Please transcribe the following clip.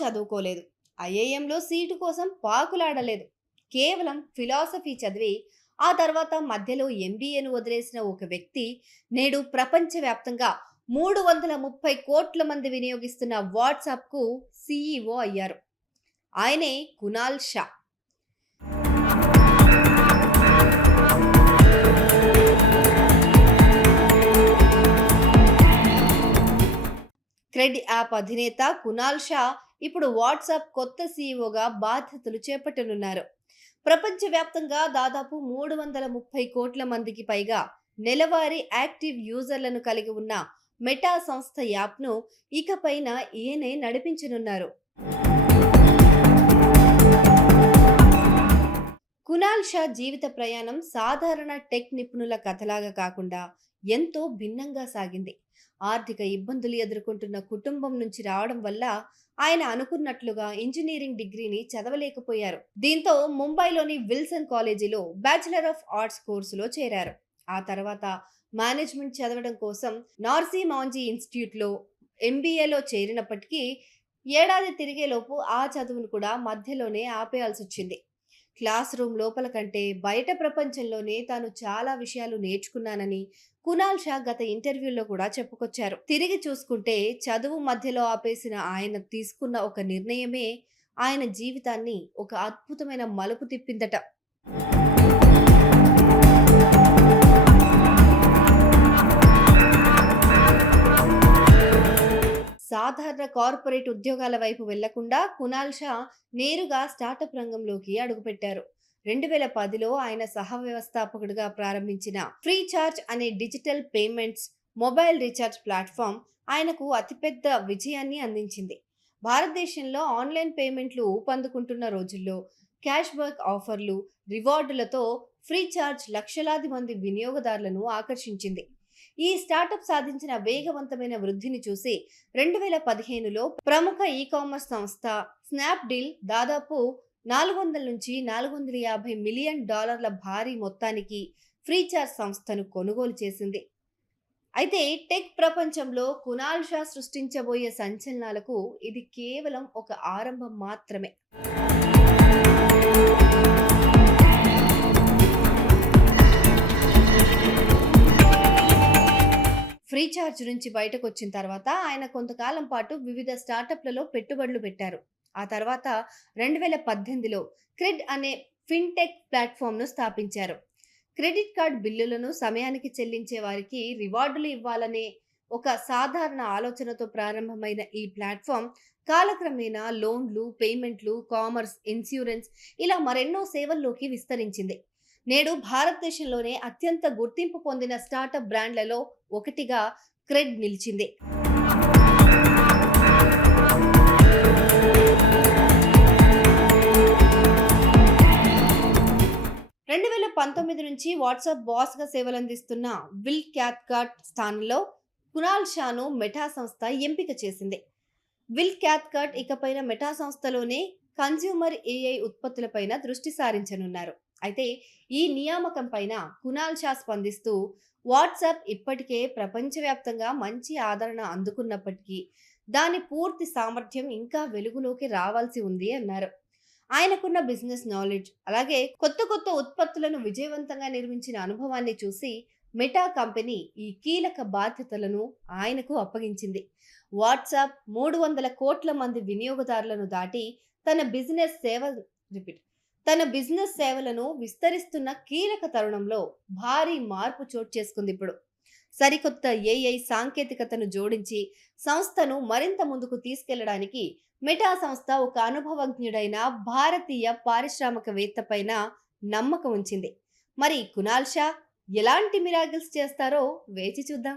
చదువుకోలేదు. ఐఐఎంలో సీటు కోసం పాకులాడలేదు. కేవలం ఫిలాసఫీ చదివి ఆ తర్వాత మధ్యలో ఎంబీఏను వదిలేసిన ఒక వ్యక్తి నేడు ప్రపంచవ్యాప్తంగా 330 కోట్ల మంది వినియోగిస్తున్న వాట్సాప్కు సీఈఓ అయ్యారు. ఆయనే కునాల్ షా. క్రెడ్ యాప్ అధినేత కునాల్ షా ఇప్పుడు వాట్సాప్ కొత్త సీఈఓగా బాధ్యతలు చేపట్టనున్నారు. ప్రపంచవ్యాప్తంగా దాదాపు 330 కోట్ల మందికి పైగా నెలవారీ యాక్టివ్ యూజర్లను కలిగి ఉన్న మెటా సంస్థ యాప్ను ఇకపైన ఈయనే నడిపించనున్నారు. కునాల్ షా జీవిత ప్రయాణం సాధారణ టెక్ నిపుణుల కథలాగా కాకుండా ఎంతో భిన్నంగా సాగింది. ఆర్థిక ఇబ్బందులు ఎదుర్కొంటున్న కుటుంబం నుంచి రావడం వల్ల ఆయన అనుకున్నట్లుగా ఇంజనీరింగ్ డిగ్రీని చదవలేకపోయారు. దీంతో ముంబైలోని విల్సన్ కాలేజీలో బ్యాచిలర్ ఆఫ్ ఆర్ట్స్ కోర్సులో చేరారు. ఆ తర్వాత మేనేజ్మెంట్ చదవడం కోసం నార్సీ మాంజీ ఇన్స్టిట్యూట్లో ఎంబీఏలో చేరినప్పటికీ ఏడాది తిరిగేలోపు ఆ చదువును కూడా మధ్యలోనే ఆపేయాల్సి వచ్చింది. క్లాస్ రూమ్ లోపల కంటే బయట ప్రపంచంలోనే తాను చాలా విషయాలు నేర్చుకున్నానని కునాల్ షా గత ఇంటర్వ్యూలో కూడా చెప్పుకొచ్చారు. తిరిగి చూసుకుంటే చదువు మధ్యలో ఆపేసిన ఆయన తీసుకున్న ఒక నిర్ణయమే ఆయన జీవితాన్ని ఒక అద్భుతమైన మలుపు తిప్పిందట. సాధారణ కార్పొరేట్ ఉద్యోగాల వైపు వెళ్లకుండా కునాల్ షా నేరుగా స్టార్టప్ రంగంలోకి అడుగుపెట్టారు. 2010లో ఆయన సహ వ్యవస్థాపకుడిగా ప్రారంభించిన ఫ్రీ చార్జ్ అనే digital payments mobile recharge platform ఆయనకు అతిపెద్ద విజయాన్ని అందించింది. భారతదేశంలో ఆన్లైన్ పేమెంట్లు ఊపందుకుంటున్న రోజుల్లో క్యాష్ బ్యాక్ ఆఫర్లు, రివార్డులతో ఫ్రీ చార్జ్ లక్షలాది మంది వినియోగదారులను ఆకర్షించింది. ఈ స్టార్టప్ సాధించిన వేగవంతమైన వృద్ధిని చూసి 2015లో ప్రముఖ ఈ-కామర్స్ సంస్థ స్నాప్డీల్ దాదాపు 400 నుంచి 450 మిలియన్ డాలర్ల భారీ మొత్తానికి ఫ్రీచార్జ్ సంస్థను కొనుగోలు చేసింది. అయితే టెక్ ప్రపంచంలో కునాల్ షా సృష్టించబోయే సంచలనాలకు ఇది కేవలం ఒక ఆరంభం మాత్రమే. ఫ్రీచార్జ్ నుంచి బయటకు వచ్చిన తర్వాత ఆయన కొంతకాలం పాటు వివిధ స్టార్టప్లలో పెట్టుబడులు పెట్టారు. ఆ తర్వాత 2018లో క్రెడ్ అనే ఫిన్టెక్ ప్లాట్ఫామ్ను స్థాపించారు. క్రెడిట్ కార్డ్ బిల్లులను సమయానికి చెల్లించే వారికి రివార్డులు ఇవ్వాలనే ఒక సాధారణ ఆలోచనతో ప్రారంభమైన ఈ ప్లాట్ఫామ్ కాలక్రమేణా లోన్లు, పేమెంట్లు, కామర్స్, ఇన్సూరెన్స్ ఇలా మరెన్నో సేవల్లోకి విస్తరించింది. నేడు భారతదేశంలోనే అత్యంత గుర్తింపు పొందిన స్టార్టప్ బ్రాండ్లలో ఒకటిగా క్రెడ్ నిలిచింది. 2019 నుంచి వాట్సాప్ బాస్ గా సేవలందిస్తున్న విల్ క్యాథ్కార్ట్ స్థానంలో కునాల్ షాను మెటా సంస్థ ఎంపిక చేసింది. విల్ క్యాథ్కార్ట్ ఇకపైన మెటా సంస్థలోనే కన్స్యూమర్ ఏఐ ఉత్పత్తులపైన దృష్టి సారించనున్నారు. అయితే ఈ నియామకం పైన కునాల్ షా స్పందిస్తూ వాట్సాప్ ఇప్పటికే ప్రపంచవ్యాప్తంగా మంచి ఆదరణ అందుకున్నప్పటికీ దాని పూర్తి సామర్థ్యం ఇంకా వెలుగులోకి రావాల్సి ఉంది అన్నారు. ఆయనకున్న బిజినెస్ నాలెడ్జ్ అలాగే కొత్త ఉత్పత్తులను విజయవంతంగా నిర్మించిన అనుభవాన్ని చూసి మెటా కంపెనీ ఈ కీలక బాధ్యతలను ఆయనకు అప్పగించింది. వాట్సాప్ 300 కోట్ల మంది వినియోగదారులను దాటి తన బిజినెస్ సేవలను విస్తరిస్తున్న కీలక తరుణంలో భారీ మార్పు చోటు చేసుకుంది. ఇప్పుడు సరికొత్త ఏఐ సాంకేతికతను జోడించి సంస్థను మరింత ముందుకు తీసుకెళ్లడానికి మెటా సంస్థ ఒక అనుభవజ్ఞుడైన భారతీయ పారిశ్రామికవేత్త పైన నమ్మకం ఉంచింది. మరి కునాల్ షా ఎలాంటి మిరాకిల్స్ చేస్తారో వేచి చూద్దాం.